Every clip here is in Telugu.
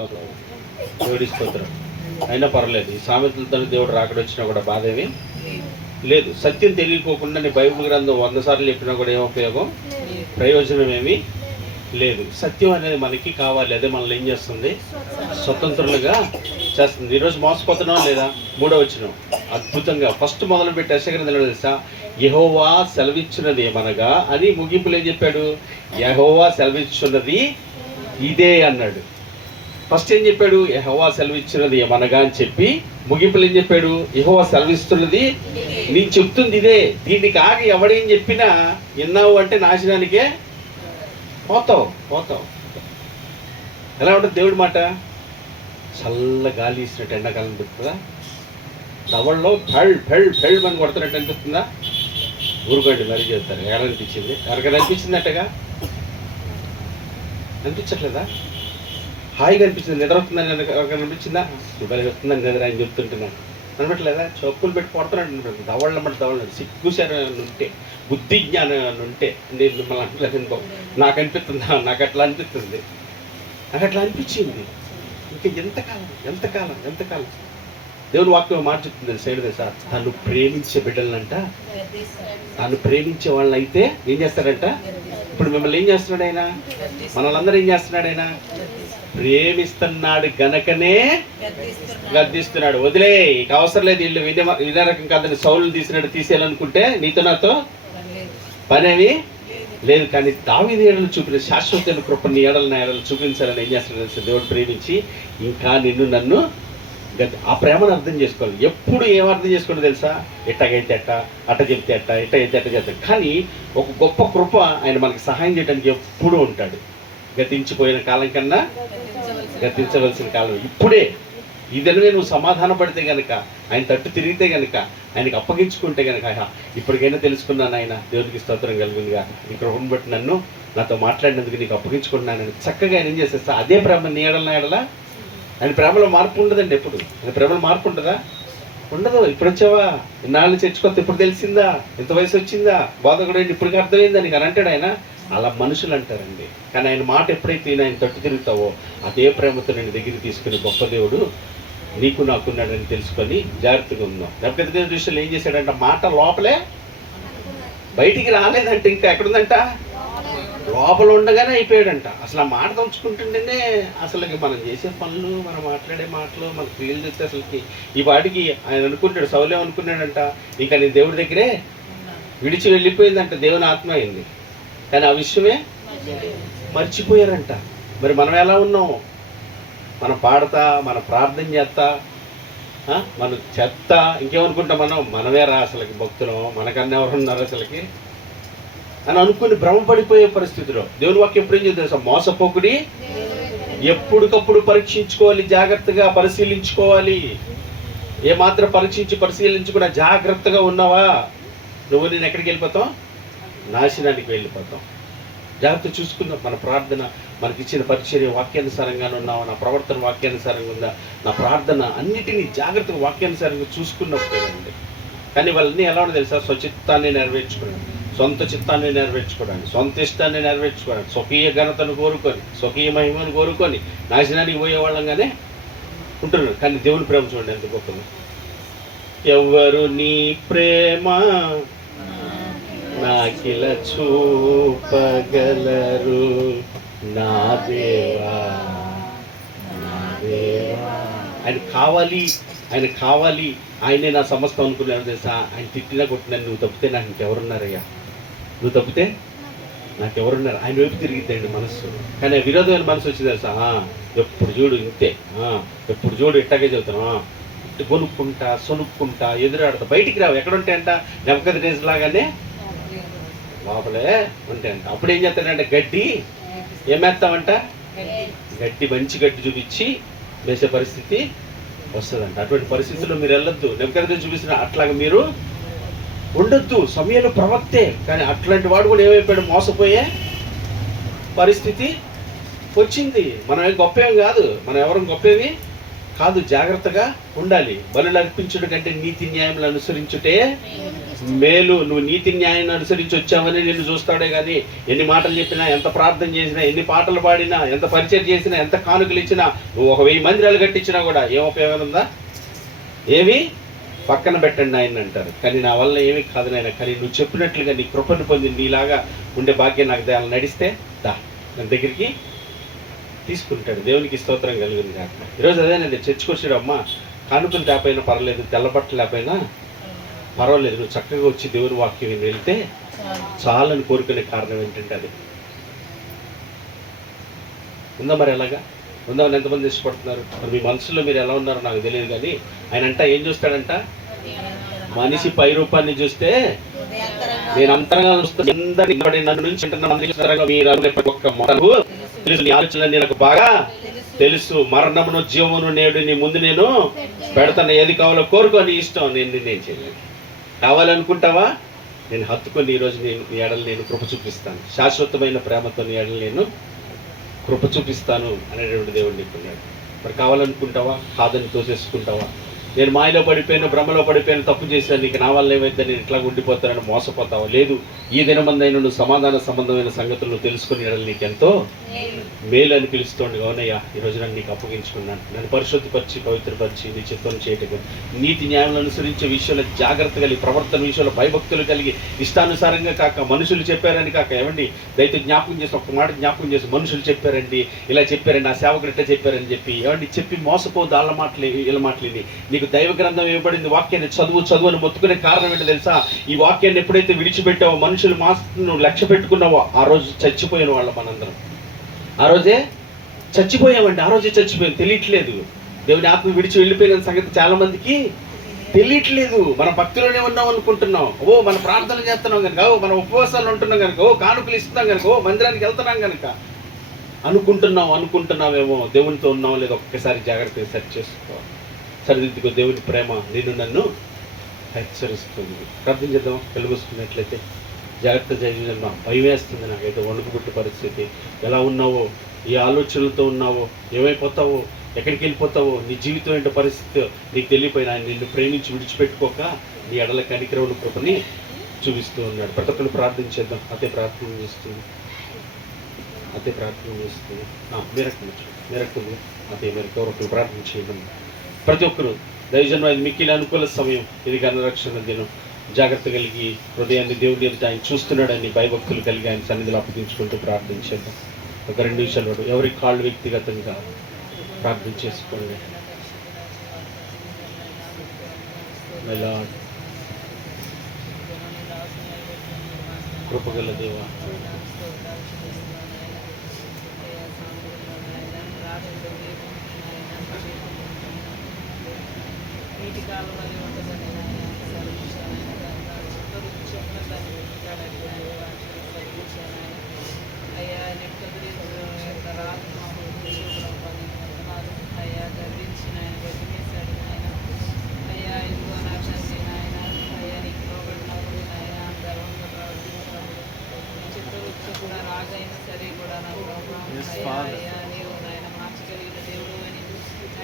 దేవుడి స్తోత్రం. అయినా పర్లేదు, ఈ సామెతలతో దేవుడు రాకడొచ్చినా కూడా బాధ ఏమీ లేదు. సత్యం తెలియకోకుండా నీ బైబిల్ గ్రంథం 100 సార్లు చెప్పినా కూడా ఏం ఉపయోగం, ప్రయోజనం ఏమీ లేదు. సత్యం అనేది మనకి కావాలి. అదే మనల్ని ఏం చేస్తుంది, స్వతంత్రులుగా చేస్తుంది. ఈరోజు మోసపోతున్నాం లేదా? 3వ వచనం అద్భుతంగా ఫస్ట్ మొదలుపెట్టి యెషయా తెలుసా, యెహోవా సెలవిచ్చినది ఏమనగా అని ముగింపులు ఏం చెప్పాడు, యెహోవా సెలవిచ్చున్నది ఇదే అన్నాడు. ఫస్ట్ ఏం చెప్పాడు, యెహోవా సెలవిచ్చినది ఏమనగా అని చెప్పి ముగింపులు ఏం చెప్పాడు, యెహోవా సెలవిస్తున్నది నేను చెప్తుంది ఇదే. దీనికి ఆగి ఎవడేం చెప్పినా విన్నావు అంటే నాశనానికే పోతావు. ఎలా ఉంటుంది దేవుడి మాట? చల్ల గాలి ఇచ్చినట్టు ఎండాకాలం అనిపిస్తుందా? దవళ్ళలో ఫెల్ అని కొడుతున్నట్టు అనిపిస్తుందా? ఊరుకోండి మరీ చెప్తారు. ఎలా అనిపించింది? ఎవరికైనా అనిపించిందట్టగా? అనిపించట్లేదా? హాయిగా అనిపించింది. నిద్ర వస్తుందని ఎవరికైనా అనిపించిందా? ఇబ్బంది వస్తుందని నిద్ర ఆయన చెప్తుంటున్నాను అనబట్లేదా? చొప్పులు పెట్టి కొడుతున్నట్టు దవళ్ళ సిగ్గుశారం ఉంటే, బుద్ధి జ్ఞానం ఉంటే నేను మిమ్మల్ని అంటలేదు. నాకు అనిపిస్తుందా? నాకు అట్లా అనిపిస్తుంది. నాకు అట్లా అనిపించింది. ఇంకా ఎంతకాలం దేవుని వాక్యం మాట చెప్తుంది సైడ్ సార్, తను ప్రేమించే బిడ్డలనంట, తను ప్రేమించే వాళ్ళని అయితే ఏం చేస్తాడంట? ఇప్పుడు మిమ్మల్ని ఏం చేస్తున్నాడు ఆయన? మనల్ని ఏం చేస్తున్నాడు ఆయన? ప్రేమిస్తున్నాడు గనకనే గద్దిస్తున్నాడు. వదిలే, ఇక అవసరం లేదు, వీళ్ళు వినే రకం కాదని సౌలుని తీసినట్టు తీసేయాలనుకుంటే నీతో నాతో పనేవి లేదు. కానీ దావీదు ఏడలు చూపిన శాశ్వతమైన కృప నీ ఏడలు నా ఏడలు చూపించాలని ఏం చేస్తాడు తెలుసు? దేవుడు ప్రేమించి ఇంకా నన్ను ఆ ప్రేమను అర్థం చేసుకోవాలి. ఎప్పుడు ఏం అర్థం చేసుకోండి తెలుసా? ఎట్టగైతే అట్ట చెప్తే ఎట్ట చేస్తాడు. కానీ ఒక గొప్ప కృప ఆయన మనకి సహాయం చేయడానికి ఎప్పుడూ ఉంటాడు. గతించిపోయిన కాలం కన్నా గతించవలసిన కాలం ఇప్పుడే. ఇదనే నువ్వు సమాధాన పడితే కనుక, ఆయన తట్టు తిరిగితే కనుక, ఆయనకి అప్పగించుకుంటే కనుక, ఇప్పటికైనా తెలుసుకున్నాను ఆయన, దేవునికి స్తోత్రం కలిగిందిగా, ఈ కృపను బట్టి నాతో మాట్లాడినందుకు నీకు అప్పగించుకుంటున్నానని చక్కగా ఆయన ఏం చేసేస్తా. అదే ప్రేమ నీ ఏడలా. ఆయన ప్రేమలో మార్పు ఉండదండి. ఎప్పుడు ఆయన ప్రేమలో మార్పు ఉంటుందా? ఉండదు. ఇప్పుడు వచ్చావా, ఇన్నాళ్ళు చర్చకొత్త ఇప్పుడు తెలిసిందా, ఎంత వయసు వచ్చిందా, బోధకుడు ఇప్పటికి అర్థమైందా నీకు అని అంటాడు ఆయన. అలా మనుషులు అంటారండి. కానీ ఆయన మాట ఎప్పుడైతే ఆయన తట్టు తిరుగుతావో అదే ప్రేమతో నేను దగ్గరికి తీసుకుని గొప్ప దేవుడు నీకు నాకున్నాడని తెలుసుకొని జాగ్రత్తగా ఉందాం. నెబుకద్నెజరు దృష్టిలో ఏం చేశాడంట? మాట లోపలే, బయటికి రాలేదంటే ఇంకా ఎక్కడుందంట? లోపల ఉండగానే అయిపోయాడంట. అసలు ఆ మాట తలుచుకుంటుంటేనే అసలుకి మనం చేసే పనులు, మనం మాట్లాడే మాటలు, మన క్రియలు చూస్తే అసలుకి ఈ వాటికి ఆయన అనుకుంటాడు, సౌలే అనుకున్నాడంట, ఇంకా నేను దేవుడి దగ్గరే విడిచి వెళ్ళిపోయిందంట, దేవుని ఆత్మ అయింది. కానీ ఆ విషయమే మర్చిపోయారంట. మరి మనం ఎలా ఉన్నాం? మనం పాడతా, మన ప్రార్థన చేస్తా, మన చెత్త, ఇంకేమనుకుంటాం మనమే రా అసలుకి భక్తులం, మనకన్నా ఎవరు ఉన్నారు అసలుకి అని అనుకుని భ్రమపడిపోయే పరిస్థితిలో దేవుని వాక్యం ఎప్పుడు ఏం చేద్దాం? మోసపోకుడి, ఎప్పటికప్పుడు పరీక్షించుకోవాలి, జాగ్రత్తగా పరిశీలించుకోవాలి. ఏమాత్రం పరిశీలించుకున్నా జాగ్రత్తగా ఉన్నావా నువ్వు, నేను ఎక్కడికి వెళ్ళిపోతాం? నాశనానికి వెళ్ళిపోతాం. జాగ్రత్త చూసుకుందాం. మన ప్రార్థన, మనకిచ్చిన పరిచర్య వాక్యానుసారంగానే ఉన్నావా, నా ప్రవర్తన వాక్యానుసారంగా ఉందా, నా ప్రార్థన అన్నిటినీ జాగ్రత్తగా వాక్యానుసారంగా చూసుకున్నప్పుడేనండి. కానీ వాళ్ళని ఎలా ఉండదు తెలుసా? స్వచిత్తాన్ని నెరవేర్చుకోవడానికి, సొంత చిత్తాన్ని నెరవేర్చుకోవడానికి, సొంత ఇష్టాన్ని నెరవేర్చుకోవడానికి, స్వకీయ ఘనతను కోరుకొని, స్వకీయ మహిమను కోరుకొని నాశనానికి పోయే వాళ్ళంగానే ఉంటున్నారు. కానీ దేవుని ప్రేమ చూడండి ఎంత గొప్పది. ఎవరు నీ ప్రేమ నాకిల చూపగలరు, నా దేవా. ఆయన కావాలి, ఆయనే నా సమస్తం అనుకున్నాను తెలుసా? ఆయన తిట్టినా కొట్టినా నువ్వు తప్పితే నాకు ఇంకెవరున్నారయ్యా, నువ్వు తప్పితే నాకెవరున్నారు? ఆయన వైపు తిరిగిద్దండి మనస్సు. కానీ విరోధమైన మనసు వచ్చింది తెలుసా? ఎప్పుడు చూడు ఇంతే, ఎప్పుడు చూడు ఇట్టాగే చదువుతాను, కొనుక్కుంటా, సొనుక్కుంటా, ఎదురాడతా, బయటికి రావు. ఎక్కడుంటాయంట? నెబుకద్నెజరు లాగానే లోపలే ఉంటాయంట. అప్పుడు ఏం చేస్తాడంటే గడ్డి ఏమేస్తామంట? మంచి గడ్డి చూపించి వేసే పరిస్థితి వస్తుందంట. అటువంటి పరిస్థితుల్లో మీరు వెళ్ళొద్దు. నెబుకద్నెజరు చూపించిన అట్లాగా మీరు ఉండొద్దు. సమయంలో ప్రవక్తే, కానీ అట్లాంటి వాడు కూడా ఏమైపోయాడు? మోసపోయే పరిస్థితి వచ్చింది. మనం ఏం గొప్పేం కాదు, మనం ఎవరు గొప్పేవి కాదు, జాగ్రత్తగా ఉండాలి. బలులు అర్పించుట కంటే నీతి న్యాయములు అనుసరించుటే మేలు. నువ్వు నీతి న్యాయాన్ని అనుసరించి వచ్చావని నిన్ను చూస్తాడే కానీ ఎన్ని మాటలు చెప్పినా, ఎంత ప్రార్థన చేసినా, ఎన్ని పాటలు పాడినా, ఎంత పరిచయం చేసినా, ఎంత కానుకలు ఇచ్చినా, నువ్వు 1000 మందిరాలు కట్టించినా కూడా ఏం ఉపయోగం ఉందా? ఏమి పక్కన పెట్టండి ఆయన అంటారు. కానీ నా వల్ల ఏమీ కాదు నాయన, కానీ నువ్వు చెప్పినట్లుగా నీ కృపను పొంది నీలాగా ఉండే భాగ్యం నాకు దాన్ని నడిస్తే దా నా దగ్గరికి తీసుకుంటాడు. దేవునికి స్తోత్రం కలిగింది కాక. ఈరోజు అదే నేను చర్చకు వచ్చాడు, అమ్మ కానుకలు లేకపోయినా పర్వాలేదు, తెల్లబట్టలు లేకపోయినా పర్వాలేదు, నువ్వు చక్కగా వచ్చి దేవుని వాక్యం వెళ్తే చాలని కోరుకునే కారణం ఏంటంటే అది ఉందా. మరి ఎలాగా ఉందామని ఎంతమంది ఇష్టపడుతున్నారు? మరి మీ మనసులో మీరు ఎలా ఉన్నారో నాకు తెలియదు, కానీ ఆయన అంట ఏం చూస్తాడంట, మనిషి పై రూపాన్ని చూస్తే నేను అంతరంగా నన్ను నుంచి తెలుసు, నీ ఆలోచన నాకు బాగా తెలుసు. మరణమును జీవమును నేడు నీ ముందు నేను పెడతాను, ఏది కావాలో కోరుకో, నీ ఇష్టం, నేను చేయలేదు. కావాలనుకుంటావా? నేను హత్తుకొని ఈరోజు నేను నీ ఎడలు నేను కృప చూపిస్తాను, శాశ్వతమైన ప్రేమతో నీ ఎడలు నేను కృప చూపిస్తాను అనేటువంటి దేవుడు నీకున్నాడు. మరి కావాలనుకుంటావా? కాదని తోసేసుకుంటావా? నేను మాయలో పడిపోయాను, భ్రమలో పడిపోయాను, తప్పు చేశాను, నీకు నా వల్ల ఏమైతే నేను ఇట్లా ఉండిపోతానని మోసపోతావా? లేదు, ఈ దినమందైనా నువ్వు సమాధాన సంబంధమైన సంగతులను తెలుసుకుని ఎడలు నీకు ఎంతో మేలు అని పిలుస్తోండి. అవునయ్యా, ఈరోజు నన్ను నీకు అప్పగించుకున్నాను, నన్ను పరిశుద్ధిపరిచి పవిత్రపరిచి నీ చిత్తం చేయటం, నీతి న్యాయాలను అనుసరించే విషయంలో జాగ్రత్త కలిగి, ప్రవర్తన విషయంలో భయభక్తులు కలిగి, ఇష్టానుసారంగా కాక, మనుషులు చెప్పారని కాక, ఏమండి దయతో జ్ఞాపకం చేసి ఒక్క మాట జ్ఞాపకం చేసి, మనుషులు చెప్పారండి, ఇలా చెప్పారండి, ఆ సేవకుడు ఇట్లా చెప్పారని చెప్పి ఏమండి చెప్పి మోసపోదు. వాళ్ళ మాటలు ఇలా మాటలేని నీకు దైవ గ్రంథం ఇవ్వబడింది, వాక్యాన్ని చదువు అని మొత్తుకునే కారణం ఏంటో తెలుసా? ఈ వాక్యాన్ని ఎప్పుడైతే విడిచిపెట్టావో, మనుషులు మాటను లక్ష్య పెట్టుకున్నావో, ఆ రోజు చచ్చిపోయిన వాళ్ళ మనందరం. ఆ రోజే చచ్చిపోయామండి, ఆ రోజే చచ్చిపోయాం. తెలియట్లేదు, దేవుని ఆత్మ విడిచి వెళ్ళిపోయిన సంగతి చాలా మందికి తెలియట్లేదు. మన భక్తిలోనే ఉన్నాం అనుకుంటున్నాం, ఓ మన ప్రార్థన చేస్తున్నాం కనుక, ఓ మన ఉపవాసాలు ఉంటున్నాం కనుక, ఓ కానుకలు ఇస్తున్నాం కనుక, ఓ మందిరానికి వెళ్తున్నాం కనుక అనుకుంటున్నావేమో. దేవునితో ఉన్నామో లేదో ఒక్కసారి జాగ్రత్తగా సెర్చ్ చేసుకోవాలి, సరిదిద్దుకో. దేవుని ప్రేమ నిన్ను నన్ను హెచ్చరిస్తుంది. ప్రార్థన చేద్దాం వెలుగుసుకున్నట్లయితే. జాగ్రత్త చేయాలన్నా భయం వేస్తుంది నాకైతే, వణుకు పుట్టు పరిస్థితి. ఎలా ఉన్నావో, ఏ ఆలోచనలతో ఉన్నావో, ఏమైపోతావో, ఎక్కడికి వెళ్ళిపోతావో, నీ జీవితం ఏంటో పరిస్థితి నీకు తెలియపోయినా నిన్ను ప్రేమించి విడిచిపెట్టుకోక నీ ఎడల కనికరవుల కృపని చూపిస్తూ ఉన్నాడు. ప్రతి ఒక్కరు ప్రార్థన చేద్దాం. అదే ప్రార్థన చేస్తుంది. మీరక్తుంది అదే మీరు ఒకరు ప్రార్థన చేయడం. ప్రతి ఒక్కరు దైవజనం, అది మిక్కిలి అనుకూల సమయం, ఇది గణరక్షణ దినం. జాగ్రత్త కలిగి హృదయాన్ని దేవుడి ఎదుట ఆయన చూస్తున్నాడని భయభక్తులు కలిగి ఆయన సన్నిధిలో అప్పగించుకుంటూ ప్రార్థన చేద్దాం. ఒక 2 నిమిషాలు ఎవరి కాళ్ళు వ్యక్తిగతంగా ప్రార్థన చేసుకోండి. కృపగల దేవా, నీటి కాలువని ఉంటుందని అయ్యా రాత్రి అయ్యా గర్వించిన ఆయన గర్వించాడు నాయన. అయ్యా ఇదిగో నా తండ్రి నాయన, అయ్యా నీకు లోబడినప్పుడు నాయన గర్వంగా ప్రవర్తించాడు. చిత్రవృత్తి కూడా రాగైనా సరే కూడా నా ప్రభావం అయ్యా అయ్యా నీవు నాయన మార్చగలిగిన దేవుడు అని.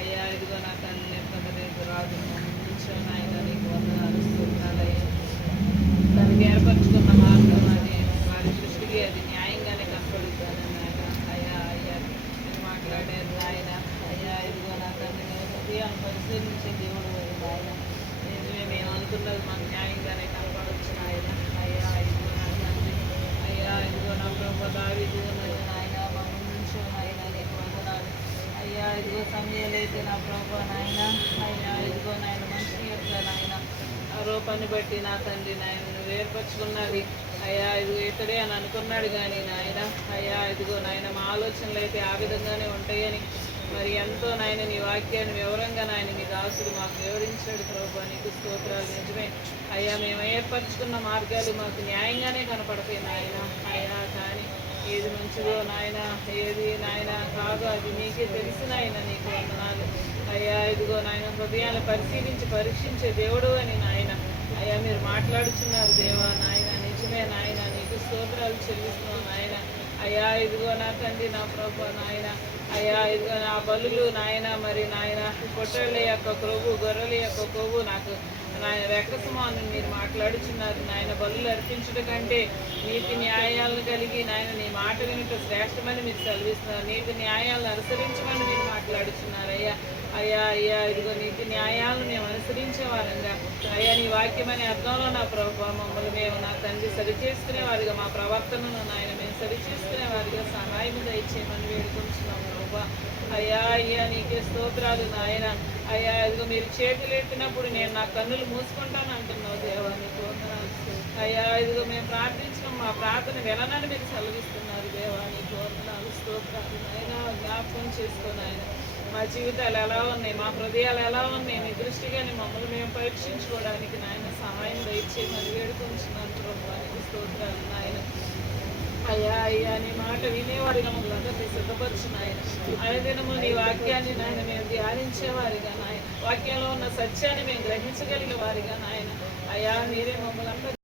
అయ్యా ఇదిగో నా తండ్రి నెమ్మది రాజు నుంచో నాయన నీకు వందనాలు స్తోత్రాలయ్యా. దానికి ఏర్పరచుకున్న మార్గం అది వారి దృష్టికి అది న్యాయంగానే కనపడుతుంది నాయన. అయ్యా అయ్యా నేను మాట్లాడాను నాయన. అయ్యా ఇదిగో నా తండ్రి నేను హృదయాన్ని పరిశీలించే దేవుడు నాయన. నిజమే, మేము అనుకున్నది మాకు న్యాయంగానే కనపడవచ్చు నాయన. అయ్యా ఇదిగో నా తండ్రి, అయ్యా ఇదిగో నా ప్రభు దావీదు నాయన మా ముందు నాయన నీకు వందనాలు. అయ్యా ఇదిగో సమయాలైతే నా ప్రభు నాయన. అయ్యా ఇదిగో నాయన మనిషి యొక్క నాయన రూపాన్ని బట్టి నా తండ్రి నాయన నువ్వు ఏర్పరచుకున్నది. అయ్యా ఇదిగో ఇతడే అని అనుకున్నాడు కానీ నాయన. అయ్యా ఇదిగో నాయన మా ఆలోచనలు అయితే ఆ విధంగానే ఉంటాయని మరి ఎంతో నాయన నీ వాక్యాన్ని వివరంగా నాయన నీ దాసుడు మాకు వివరించాడు ప్రభు. నీకు స్తోత్రాలు. నిజమే అయ్యా, మేము ఏర్పరచుకున్న మార్గాలు మాకు న్యాయంగానే కనపడతాయి నాయన. అయ్యా కానీ ఏది మంచిదో నాయన, ఏది నాయన కాదో అది నీకే తెలిసిన ఆయన నీకు వందనాలు. అయ్యా ఇదిగో నాయన హృదయాన్ని పరిశీలించి పరీక్షించే దేవుడు అని నాయన. అయ్యా మీరు మాట్లాడుతున్నారు దేవా నాయన. నిజమే నాయన, నీకు స్తోత్రాలు చెల్లిస్తున్నావు నాయన. అయ్యా ఇదిగో నా తండ్రి నా ప్రభు నాయన. అయ్యా ఇదిగో నా బలులు నాయన మరి నాయన పొట్టేళ్ళ యొక్క కొవ్వు గొర్రెల యొక్క కొవ్వు నాకు నాయన రెక్కసమాను మీరు మాట్లాడుచున్నారు. నాయన బలులు అర్పించుట కంటే నీతి న్యాయాలను కలిగి నాయన నీ మాట వినుట శ్రేష్టమని మీరు సెలవిస్తున్నారు. నీతి న్యాయాలను అనుసరించమని మీరు మాట్లాడుచున్నారు. అయ్యా అయ్యా ఇదిగో నీతి న్యాయాలను మేము అనుసరించే వారంగా అయ్యా నీ వాక్యమనే అర్థంలో నా ప్రభావ మమ్మల్ని మేము నా తండ్రి సరిచేసుకునేవారిగా మా ప్రవర్తనను నాయన మేము సరిచేసుకునేవారిగా సహాయం దయచేయమని వేడుకుంటున్నాం ప్రభా. అయ్యా అయ్యా నీకే స్తోత్రాలు నాయన. అయ్యా ఇదిగో మీరు చేతులు ఎత్తినప్పుడు నేను నా కన్నులు మూసుకుంటాను అంటున్నావు దేవా, నీకు వందనాలు. అయ్యా ఇదిగో మేము ప్రార్థించిన మా ప్రార్థన విననని మీరు సెలవిస్తున్నారు దేవా, నీకు వందనాలు స్తోత్రాలు నాయన. జ్ఞాపకం చేసుకోను ఆయన మా జీవితాలు ఎలా ఉన్నాయి, మా హృదయాలు ఎలా ఉన్నాయి, నీ దృష్టిగాని మమ్మల్ని మేము పరీక్షించుకోవడానికి నాయన సహాయం దయచేయమని వేడుకొంచున్నాను ప్రభా, నీకు స్తోత్రాలు నాయన. అయ్యా అయ్యా నీ మాట వినేవారిగా మమ్మల్ని అందరినీ సిద్ధపరచు నాయన. అనుదినము నీ వాక్యాన్ని నాయన మేము ధ్యానించేవారిగా నాయన, వాక్యంలో ఉన్న సత్యాన్ని మేము గ్రహించగలిగే వారిగా నాయన. అయ్యా మీరే మమ్మల్ని అందరినీ